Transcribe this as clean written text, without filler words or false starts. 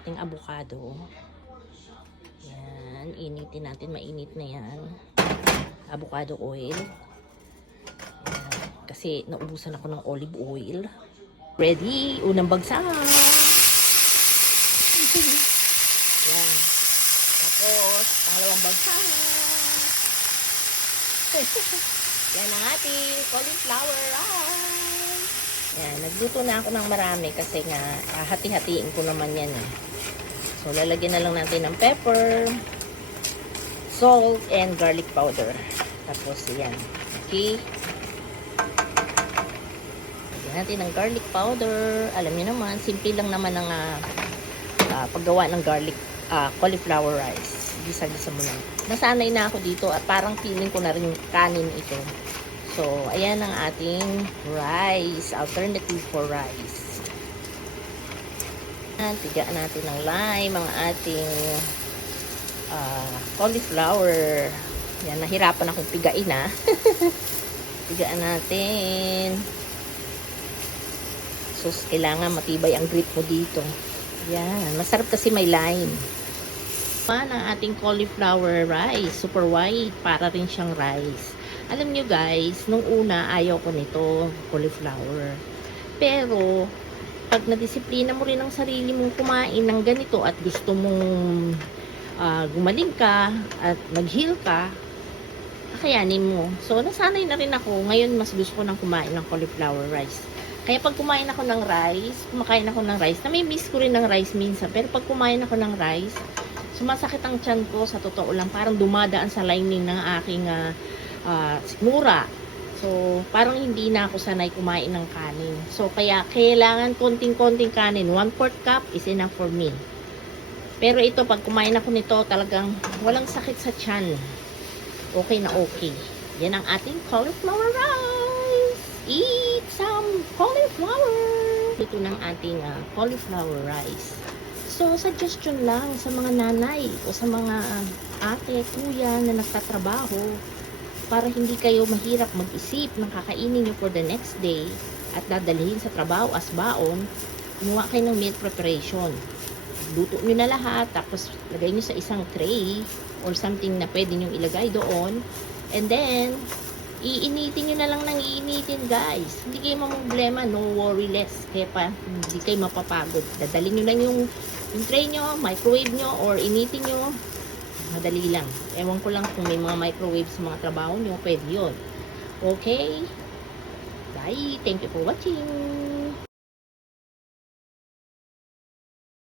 ating avocado. Yan, initin natin, mainit na yan. Avocado oil. Yan. Kasi naubusan ako ng olive oil. Ready, unang bagsak. Yan. Tapos, pangalawang bagsak. Yan ang ating cauliflower rice. Yan, nagluto na ako ng marami kasi nga hati-hatiin ko naman yan eh. So, lalagyan na lang natin ng pepper, salt, and garlic powder. Tapos, yan. Okay. Lagyan natin ng garlic powder. Alam niyo naman, simple lang naman ang paggawa ng garlic cauliflower rice. Gisa-gisa mo lang. Nasanay na ako dito at parang feeling ko na rin kanin ito. So, ayan ang ating rice. Alternative for rice. Tigaan natin ng lime ang ating cauliflower. Yan, nahirapan akong pigain ha. Tigaan natin. So, kailangan matibay ang grip mo dito. Yan, masarap kasi may lime. Ang ating cauliflower rice, super white, para rin siyang rice. Alam nyo guys, nung una ayaw ko nito, cauliflower. Pero, pag nadisiplina mo rin ang sarili mong kumain ng ganito at gusto mong gumaling ka at mag-heal ka, kakayanin mo. So, nasanay na rin ako. Ngayon, mas gusto ko nang kumain ng cauliflower rice. Kaya pag kumain ako ng rice, nami-miss ko rin ng rice minsan. Pero pag kumain ako ng rice, sumasakit ang tiyan ko, sa totoo lang. Parang dumadaan sa lining ng aking mura. So, parang hindi na ako sanay kumain ng kanin. So, kaya kailangan konting-konting kanin. 1/4 cup is enough for me. Pero ito, pag kumain ako nito, talagang walang sakit sa tiyan. Okay na okay. Yan ang ating cauliflower rice. Eat some cauliflower. Ito ng ating cauliflower rice. So, suggestion lang sa mga nanay o sa mga ate, kuya na nagtatrabaho para hindi kayo mahirap mag-isip ng kakainin nyo for the next day at dadalhin sa trabaho as baon, gumawa kayo ng meal preparation. Luto nyo na lahat, tapos lagay nyo sa isang tray or something na pwede nyo ilagay doon. And then, iinitin nyo na lang ng iinitin guys. Hindi kayo mamproblema, no worry less. Kaya pa, hindi kayo mapapagod. Dadalhin nyo lang yung tray nyo, microwave nyo, or initin nyo. Madali lang. Ewan ko lang kung may mga microwave sa mga trabaho nyo, pwede yun. Okay? Bye! Thank you for watching!